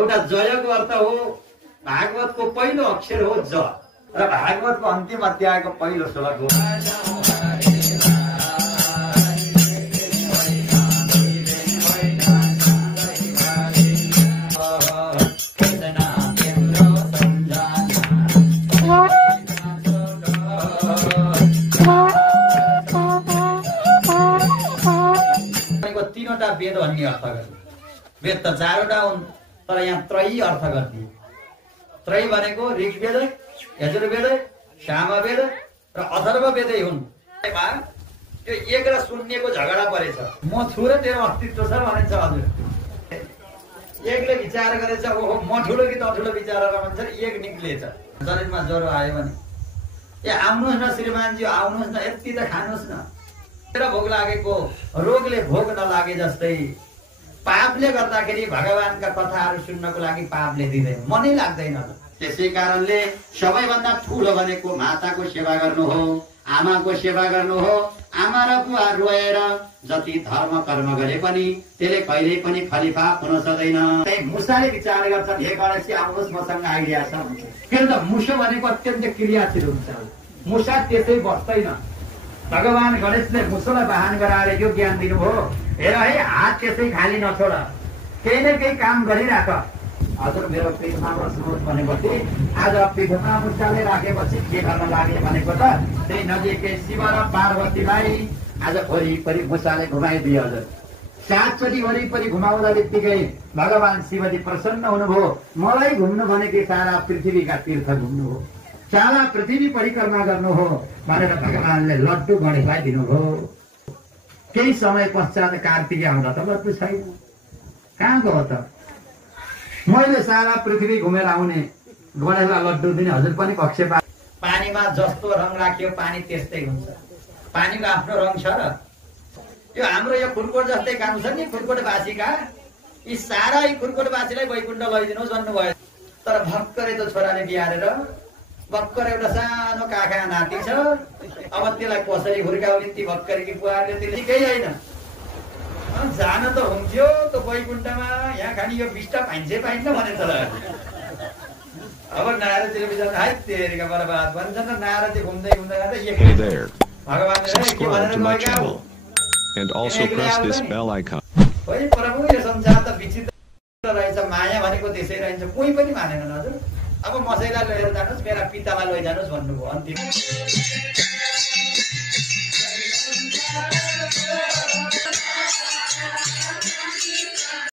एउटा जयको अर्थ हो भागवतको पहिलो अक्षर हो ज र भागवतको अन्तिम अध्यायको पहिलो श्लोक हो तीनवटा वेद भन्ने अर्थ गर्छ। वेद त चारवटा हुन् तर यहाँ त्रयी अर्थ गर्दिए। त्रयी भनेको ऋग्वेद, यजुर्वेद, सामवेद र अथर्व वेदै हुन्। त्यो एक र शून्यको झगडा परेछ। म छु र तेरो अस्तित्व छ भनिन्छ। हजुर एकले विचार गरेछ ओहो म ठुलो कि त ठुलो विचार भन्छ एक निक्लिएछ। शरीरमा ज्वरो आयो भने ए आउनुहोस् न श्रीमानजी आउनुहोस् न यति त खानुहोस् न। तेरो भोग लागेको रोगले भोग नलागे जस्तै पापले गर्दाखेरि भगवानका कथाहरू सुन्नको लागि पापले दिँदैन, मनै लाग्दैन। त्यसै कारणले सबैभन्दा ठुलो भनेको माताको सेवा गर्नु हो, आमाको सेवा गर्नु हो। आमा र बुवा रोएर जति धर्म कर्म गरे पनि त्यसले कहिल्यै पनि फलिफाप हुन सक्दैन। त्यही मुसाले विचार गर्छन् हे गणेशजी आउनुहोस् मसँग आइडिया छ भन्छ। किन त मुसो भनेको अत्यन्त क्रियाशील हुन्छ। मुसा त्यसै बस्दैन। भगवान गणेशले मुसोलाई वाहन गराएर यो ज्ञान दिनुभयो हेर है हात त्यसै खाली नछोड, केही न केही काम गरिराख। हजुर मेरो पृथ्वीमा बस्नुहोस् भनेपछि आज पृथ्वीमा मुसाले राखेपछि के गर्न लाग्यो भनेको त त्यही नजिकै शिव र पार्वतीलाई आज वरिपरि मुसाले घुमाइदिए। हजुर 7 चोटि वरिपरि घुमाउँदा बित्तिकै भगवान शिवजी प्रसन्न हुनुभयो। मलाई घुम्नु भनेको सारा पृथ्वीका तीर्थ घुम्नु हो, सारा पृथ्वी परिक्रमा गर्नु हो भनेर भगवानले लड्डु गणेशलाई दिनुभयो। केही समय पश्चात कार्तिक आउँदा त लड्डु छैन, कहाँ गयो त? मैले सारा पृथ्वी घुमेर आउने गणेशलाई लड्डु दिने। हजुर पनि पक्षपा पानीमा जस्तो रङ राख्यो पानी त्यस्तै हुन्छ। पानीको आफ्नो रङ छ र यो हाम्रो यो खुरकोट जस्तै काम छ नि खुरकोटवासीका, यी सारा यी खुरकोटवासीलाई वैकुण्ठ लैदिनुहोस् भन्नुभयो। तर भर्खरै त छोराले बिहारेर भर्खर एउटा सानो काका नाति छ, अब त्यसलाई कसरी हुर्काउने ती भर्खरकी बुहारले त्यसले केही होइन। जान त हुन्थ्यो त वैकुण्ठमा, यहाँ खाने यो बिस्टा पाइन्छ भने त अब नारदजीले बिचरा हाइ तेरीका बर्बाद भन्छ न। नारदजी घुम्दै घुम्दै जाँदा भगवानले के भनेर गएका हो and also press this bell icon. ओइ प्रभु यो संसार त विचित्र रहेछ, माया भनेको त्यसै रहन्छ। कोही पनि मानेनन्। हजुर अब मसैलाई लिएर जानुहोस्, मेरा पितालाई लैजानुहोस् भन्नुभयो अन्तिम।